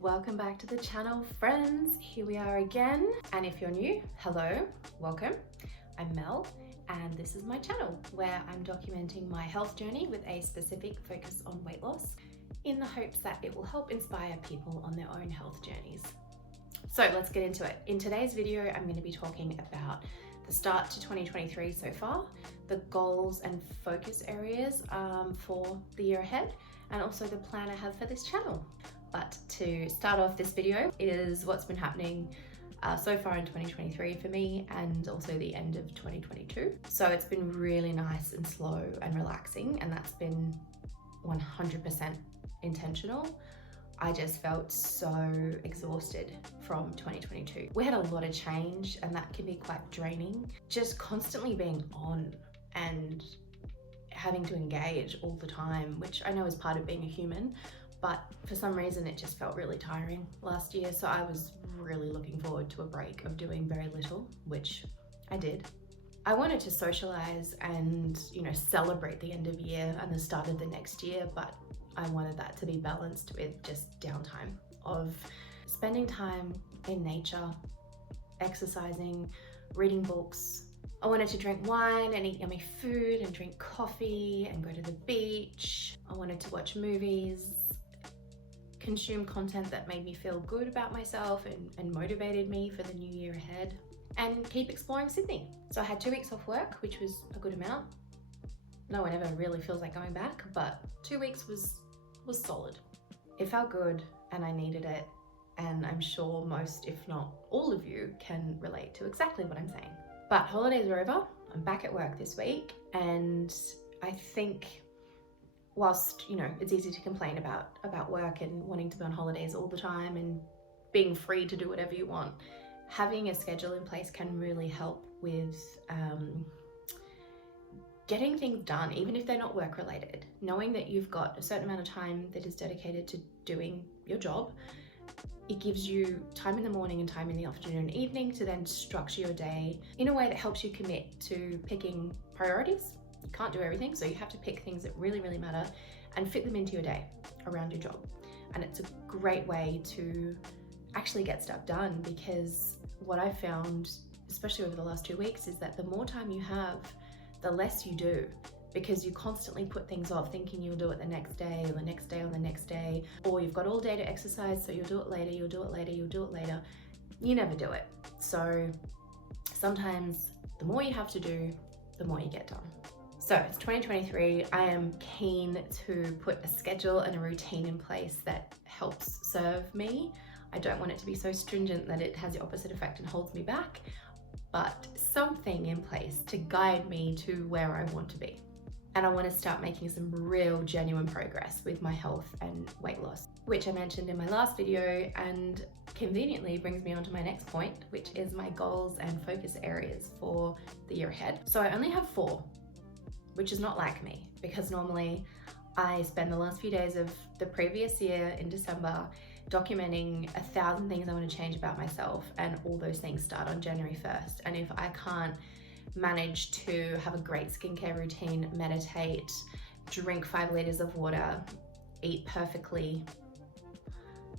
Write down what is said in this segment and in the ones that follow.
Welcome back to the channel, friends. Here we are again. And if you're new, hello, welcome. I'm Mel, and this is my channel where I'm documenting my health journey with a specific focus on weight loss in the hopes that it will help inspire people on their own health journeys. So let's get into it. In today's video, I'm going to be talking about the start to 2023 so far, the goals and focus areas for the year ahead, and also the plan I have for this channel. But to start off this video is what's been happening so far in 2023 for me, and also the end of 2022. So it's been really nice and slow and relaxing, and that's been 100% intentional. I just felt so exhausted from 2022. We had a lot of change, and that can be quite draining. Just constantly being on and having to engage all the time, which I know is part of being a human, but for some reason it just felt really tiring last year. So I was really looking forward to a break of doing very little, which I did. I wanted to socialize and, celebrate the end of year and the start of the next year, but I wanted that to be balanced with just downtime of spending time in nature, exercising, reading books. I wanted to drink wine and eat yummy food and drink coffee and go to the beach. I wanted to watch movies, consume content that made me feel good about myself and motivated me for the new year ahead, and keep exploring Sydney. So I had 2 weeks off work, which was a good amount. No one ever really feels like going back, but 2 weeks was solid. It felt good and I needed it, and I'm sure most, if not all of you, can relate to exactly what I'm saying. But holidays are over. I'm back at work this week, and I think whilst, it's easy to complain about work and wanting to be on holidays all the time and being free to do whatever you want, having a schedule in place can really help with getting things done, even if they're not work related. Knowing that you've got a certain amount of time that is dedicated to doing your job, it gives you time in the morning and time in the afternoon and evening to then structure your day in a way that helps you commit to picking priorities. You can't do everything, so you have to pick things that really, really matter and fit them into your day around your job. And it's a great way to actually get stuff done, because what I've found, especially over the last 2 weeks, is that the more time you have, the less you do, because you constantly put things off, thinking you'll do it the next day or the next day or the next day, or you've got all day to exercise, so you'll do it later, you'll do it later, you'll do it later. You never do it. So sometimes the more you have to do, the more you get done. So it's 2023. I am keen to put a schedule and a routine in place that helps serve me. I don't want it to be so stringent that it has the opposite effect and holds me back, but something in place to guide me to where I want to be. And I want to start making some real genuine progress with my health and weight loss, which I mentioned in my last video, and conveniently brings me on to my next point, which is my goals and focus areas for the year ahead. So I only have 4, which is not like me, because normally I spend the last few days of the previous year in December documenting 1,000 things I want to change about myself, and all those things start on January 1st. And if I can't manage to have a great skincare routine, meditate, drink 5 liters of water, eat perfectly,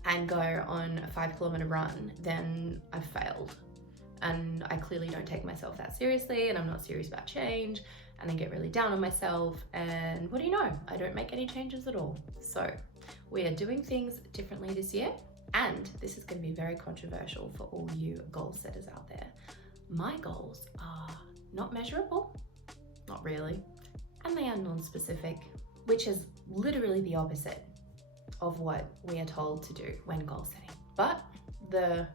and go on a 5-kilometer run, then I've failed. And I clearly don't take myself that seriously, and I'm not serious about change, and I get really down on myself, and what do you know? I don't make any changes at all. So we are doing things differently this year, and this is going to be very controversial for all you goal setters out there. My goals are not measurable, not really, and they are non-specific, which is literally the opposite of what we are told to do when goal setting. But the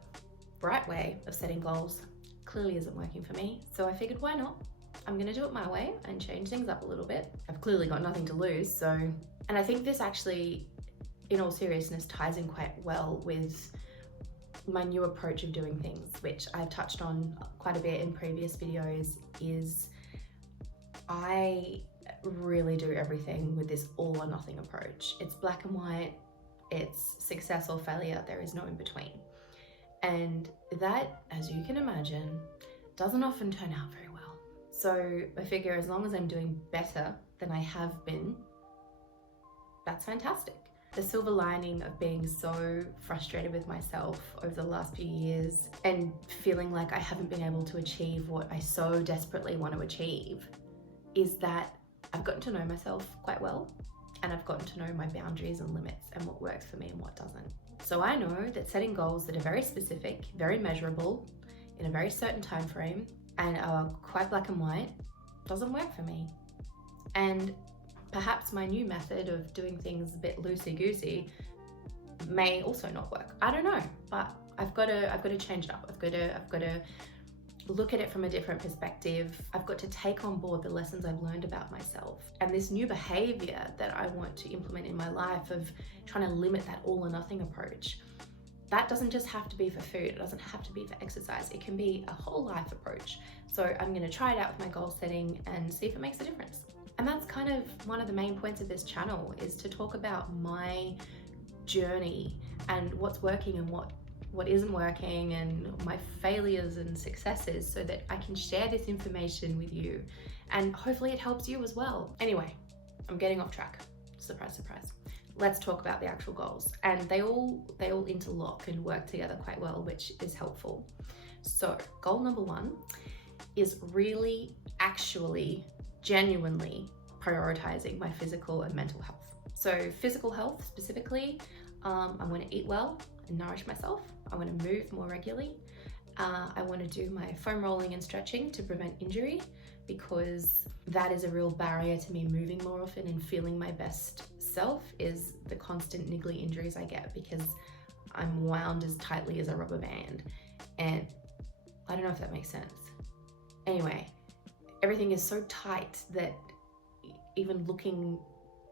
right way of setting goals clearly isn't working for me, so I figured, why not? I'm gonna do it my way and change things up a little bit. I've clearly got nothing to lose, and I think this actually, in all seriousness, ties in quite well with my new approach of doing things, which I've touched on quite a bit in previous videos. Is I really do everything with this all or nothing approach. It's black and white, it's success or failure, there is no in between. And that, as you can imagine, doesn't often turn out very well. So I figure as long as I'm doing better than I have been, that's fantastic. The silver lining of being so frustrated with myself over the last few years and feeling like I haven't been able to achieve what I so desperately want to achieve is that I've gotten to know myself quite well, and I've gotten to know my boundaries and limits and what works for me and what doesn't. So I know that setting goals that are very specific, very measurable, in a very certain time frame, and are quite black and white doesn't work for me. And perhaps my new method of doing things a bit loosey-goosey may also not work. I don't know, but I've got to change it up. I've got to look at it from a different perspective. I've got to take on board the lessons I've learned about myself and this new behavior that I want to implement in my life of trying to limit that all or nothing approach. That doesn't just have to be for food. It doesn't have to be for exercise. It can be a whole life approach. So I'm going to try it out with my goal setting and see if it makes a difference. And that's kind of one of the main points of this channel, is to talk about my journey and what's working and what isn't working, and my failures and successes, so that I can share this information with you and hopefully it helps you as well. Anyway, I'm getting off track. Surprise, surprise. Let's talk about the actual goals. And they all interlock and work together quite well, which is helpful. So goal number 1 is really actually genuinely prioritizing my physical and mental health. So physical health specifically, I want to eat well and nourish myself. I want to move more regularly. I want to do my foam rolling and stretching to prevent injury, because that is a real barrier to me moving more often and feeling my best self, is the constant niggly injuries I get because I'm wound as tightly as a rubber band. And I don't know if that makes sense. Anyway, everything is so tight that even looking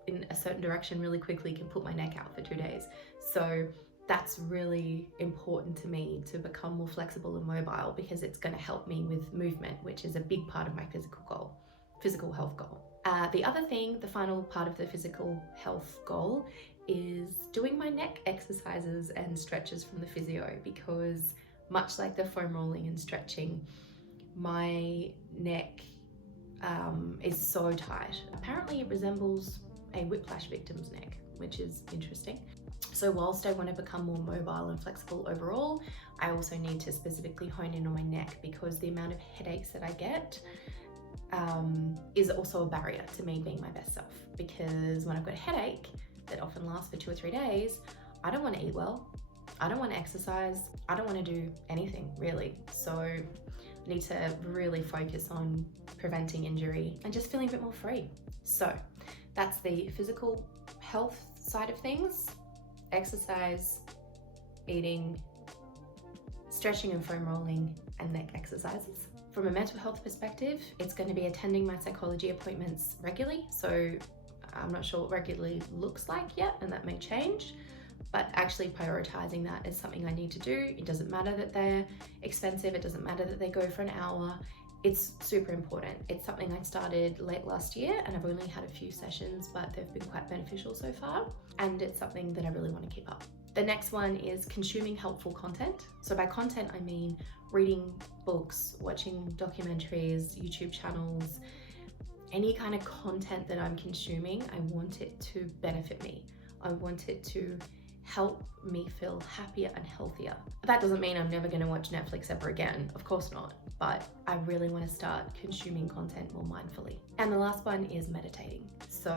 in a certain direction really quickly can put my neck out for 2 days. So that's really important to me, to become more flexible and mobile, because it's going to help me with movement, which is a big part of my physical health goal. The other thing, the final part of the physical health goal, is doing my neck exercises and stretches from the physio, because much like the foam rolling and stretching, my neck is so tight. Apparently it resembles a whiplash victim's neck, which is interesting. So whilst I want to become more mobile and flexible overall, I also need to specifically hone in on my neck, because the amount of headaches that I get is also a barrier to me being my best self. Because when I've got a headache that often lasts for 2 or 3 days, I don't want to eat well, I don't want to exercise, I don't want to do anything really. So I need to really focus on preventing injury and just feeling a bit more free. So that's the physical health side of things: exercise, eating, stretching and foam rolling, and neck exercises. From a mental health perspective, it's going to be attending my psychology appointments regularly. So I'm not sure what regularly looks like yet, and that may change, but actually prioritizing that is something I need to do. It doesn't matter that they're expensive. It doesn't matter that they go for an hour. It's super important. It's something I started late last year, and I've only had a few sessions, but they've been quite beneficial so far. And it's something that I really want to keep up. The next one is consuming helpful content. So by content, I mean reading books, watching documentaries, YouTube channels, any kind of content that I'm consuming. I want it to benefit me. I want it to help me feel happier and healthier. That doesn't mean I'm never going to watch Netflix ever again, of course not, but I really want to start consuming content more mindfully. And the last one is meditating. So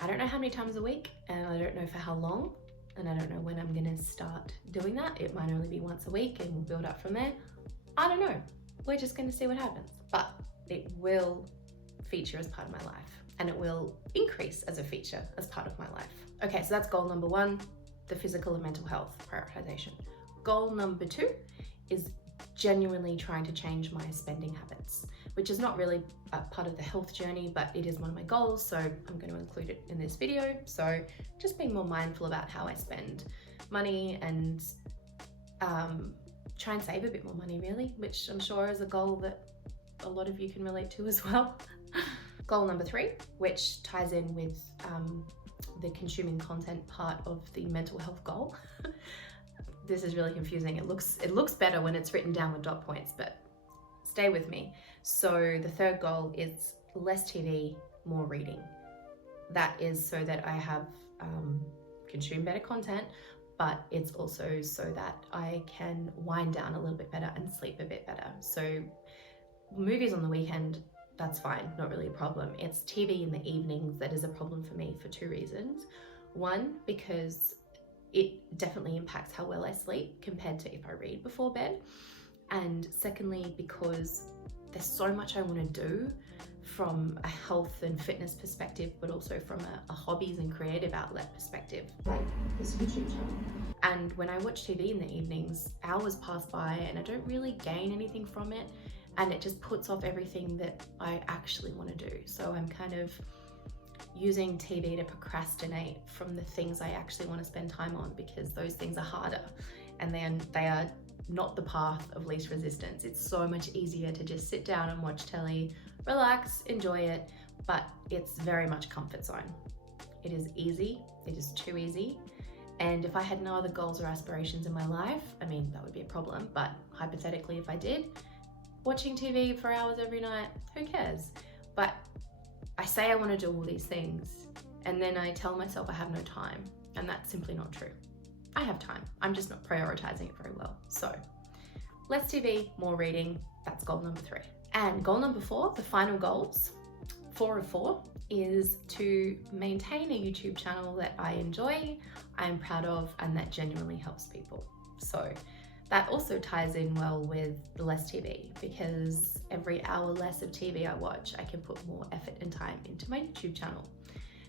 I don't know how many times a week, and I don't know for how long, and I don't know when I'm going to start doing that. It might only be once a week and we'll build up from there. I don't know. We're just going to see what happens, but it will feature as part of my life, and it will increase as a feature as part of my life. Okay, so that's goal number 1, the physical and mental health prioritization. Goal number 2 is genuinely trying to change my spending habits, which is not really a part of the health journey, but it is one of my goals, so I'm going to include it in this video. So just being more mindful about how I spend money, and try and save a bit more money really, which I'm sure is a goal that a lot of you can relate to as well. Goal number 3, which ties in with the consuming content part of the mental health goal. This is really confusing. It looks better when it's written down with dot points, but stay with me. So the third goal is less TV, more reading. That is so that I have consume better content, but it's also so that I can wind down a little bit better and sleep a bit better. So movies on the weekend, that's fine, not really a problem. It's TV in the evenings that is a problem for me for two reasons. One, because it definitely impacts how well I sleep compared to if I read before bed. And secondly, because there's so much I want to do from a health and fitness perspective, but also from a hobbies and creative outlet perspective, like this YouTube channel. And when I watch TV in the evenings, hours pass by and I don't really gain anything from it, and it just puts off everything that I actually want to do. So I'm kind of using TV to procrastinate from the things I actually want to spend time on, because those things are harder and then they are not the path of least resistance. It's so much easier to just sit down and watch telly, relax, enjoy it, but it's very much comfort zone. It is easy, it is too easy. And if I had no other goals or aspirations in my life, I mean, that would be a problem, but hypothetically, if I did, watching TV for hours every night, who cares? But I say I want to do all these things, and then I tell myself I have no time, and that's simply not true. I have time, I'm just not prioritizing it very well. So less TV, more reading, that's goal number 3. And goal number 4, the final goals, 4 of 4, is to maintain a YouTube channel that I enjoy, I'm proud of, and that genuinely helps people. So that also ties in well with the less TV, because every hour less of TV I watch, I can put more effort and time into my YouTube channel.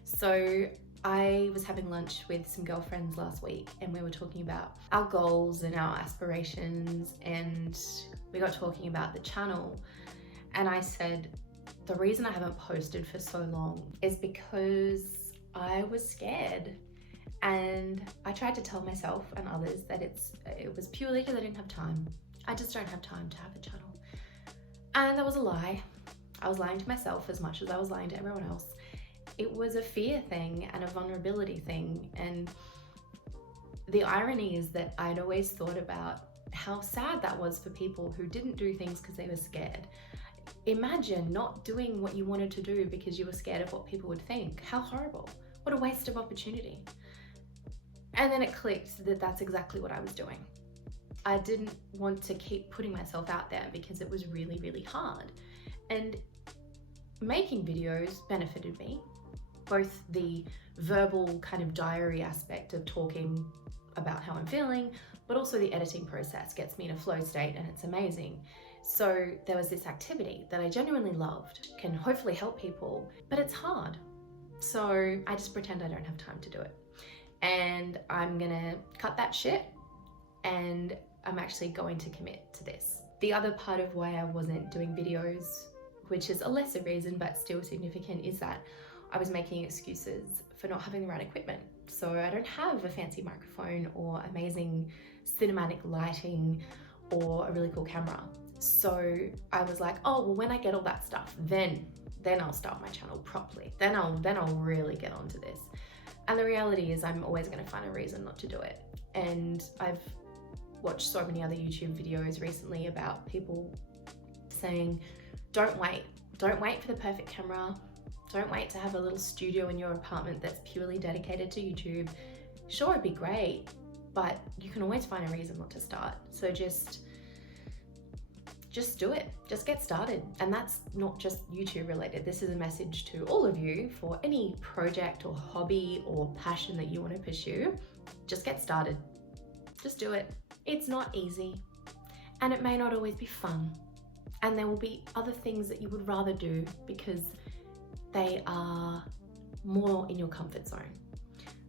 So I was having lunch with some girlfriends last week, and we were talking about our goals and our aspirations, and we got talking about the channel. And I said, the reason I haven't posted for so long is because I was scared. And I tried to tell myself and others that it was purely because I didn't have time. I just don't have time to have a channel. And that was a lie. I was lying to myself as much as I was lying to everyone else. It was a fear thing and a vulnerability thing. And the irony is that I'd always thought about how sad that was for people who didn't do things because they were scared. Imagine not doing what you wanted to do because you were scared of what people would think. How horrible. What a waste of opportunity. And then it clicked that that's exactly what I was doing. I didn't want to keep putting myself out there because it was really, really hard. And making videos benefited me, both the verbal kind of diary aspect of talking about how I'm feeling, but also the editing process gets me in a flow state and it's amazing. So there was this activity that I genuinely loved, can hopefully help people, but it's hard. So I just pretend I don't have time to do it. And I'm gonna cut that shit, and I'm actually going to commit to this. The other part of why I wasn't doing videos, which is a lesser reason but still significant, is that I was making excuses for not having the right equipment. So I don't have a fancy microphone or amazing cinematic lighting or a really cool camera. So I was like, oh, well, when I get all that stuff, then I'll start my channel properly. Then I'll really get onto this. And the reality is I'm always going to find a reason not to do it. And I've watched so many other YouTube videos recently about people saying, don't wait for the perfect camera. Don't wait to have a little studio in your apartment that's purely dedicated to YouTube. Sure, it'd be great, but you can always find a reason not to start. So just do it, just get started. And that's not just YouTube related. This is a message to all of you for any project or hobby or passion that you want to pursue. Just get started, just do it. It's not easy, and it may not always be fun. And there will be other things that you would rather do because they are more in your comfort zone.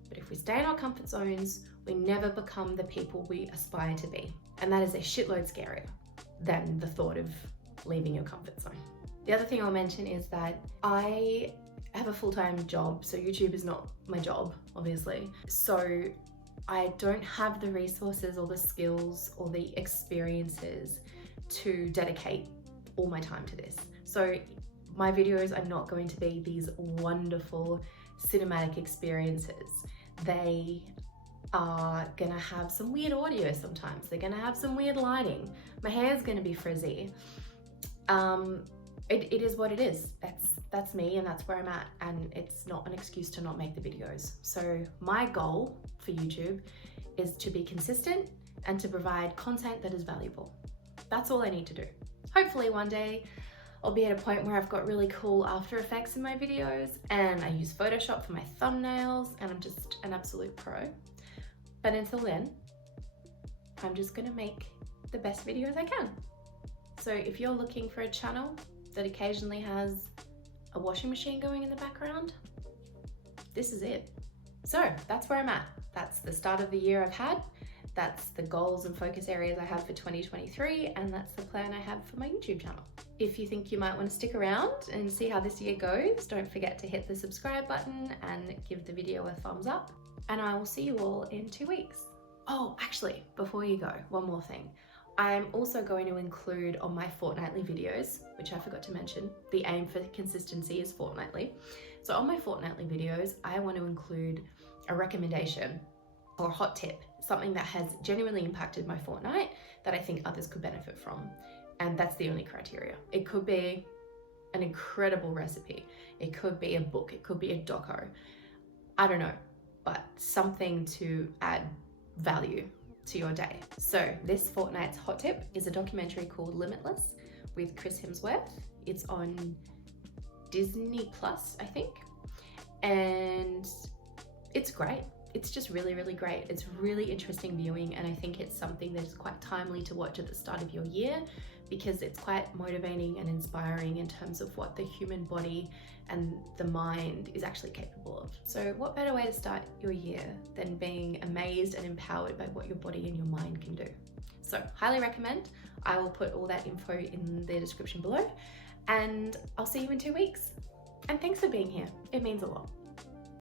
But if we stay in our comfort zones, we never become the people we aspire to be. And that is a shitload scarier than the thought of leaving your comfort zone. The other thing I'll mention is that I have a full-time job, so YouTube is not my job, obviously. So I don't have the resources or the skills or the experiences to dedicate all my time to this. So my videos are not going to be these wonderful cinematic experiences. They are gonna have some weird audio sometimes. They're gonna have some weird lighting. My hair's gonna be frizzy. It is what it is. that's me and that's where I'm at, and it's not an excuse to not make the videos. So my goal for YouTube is to be consistent and to provide content that is valuable. That's all I need to do. Hopefully one day I'll be at a point where I've got really cool After Effects in my videos and I use Photoshop for my thumbnails and I'm just an absolute pro. But until then, I'm just gonna make the best videos I can. So if you're looking for a channel that occasionally has a washing machine going in the background, this is it. So that's where I'm at. That's the start of the year I've had. That's the goals and focus areas I have for 2023, and that's the plan I have for my YouTube channel. If you think you might want to stick around and see how this year goes, don't forget to hit the subscribe button and give the video a thumbs up, and I will see you all in 2 weeks. Oh, actually, before you go, one more thing. I'm also going to include on my fortnightly videos, which I forgot to mention, the aim for consistency is fortnightly. So on my fortnightly videos, I want to include a recommendation or a hot tip, something that has genuinely impacted my fortnight that I think others could benefit from. And that's the only criteria. It could be an incredible recipe. It could be a book. It could be a doco. I don't know, but something to add value to your day. So this fortnight's hot tip is a documentary called Limitless with Hemsworth. It's on Disney Plus, I think. And it's great. It's just really, really great. It's really interesting viewing, and I think it's something that is quite timely to watch at the start of your year because it's quite motivating and inspiring in terms of what the human body and the mind is actually capable of. So what better way to start your year than being amazed and empowered by what your body and your mind can do? So highly recommend. I will put all that info in the description below, and I'll see you in 2 weeks. And thanks for being here. It means a lot.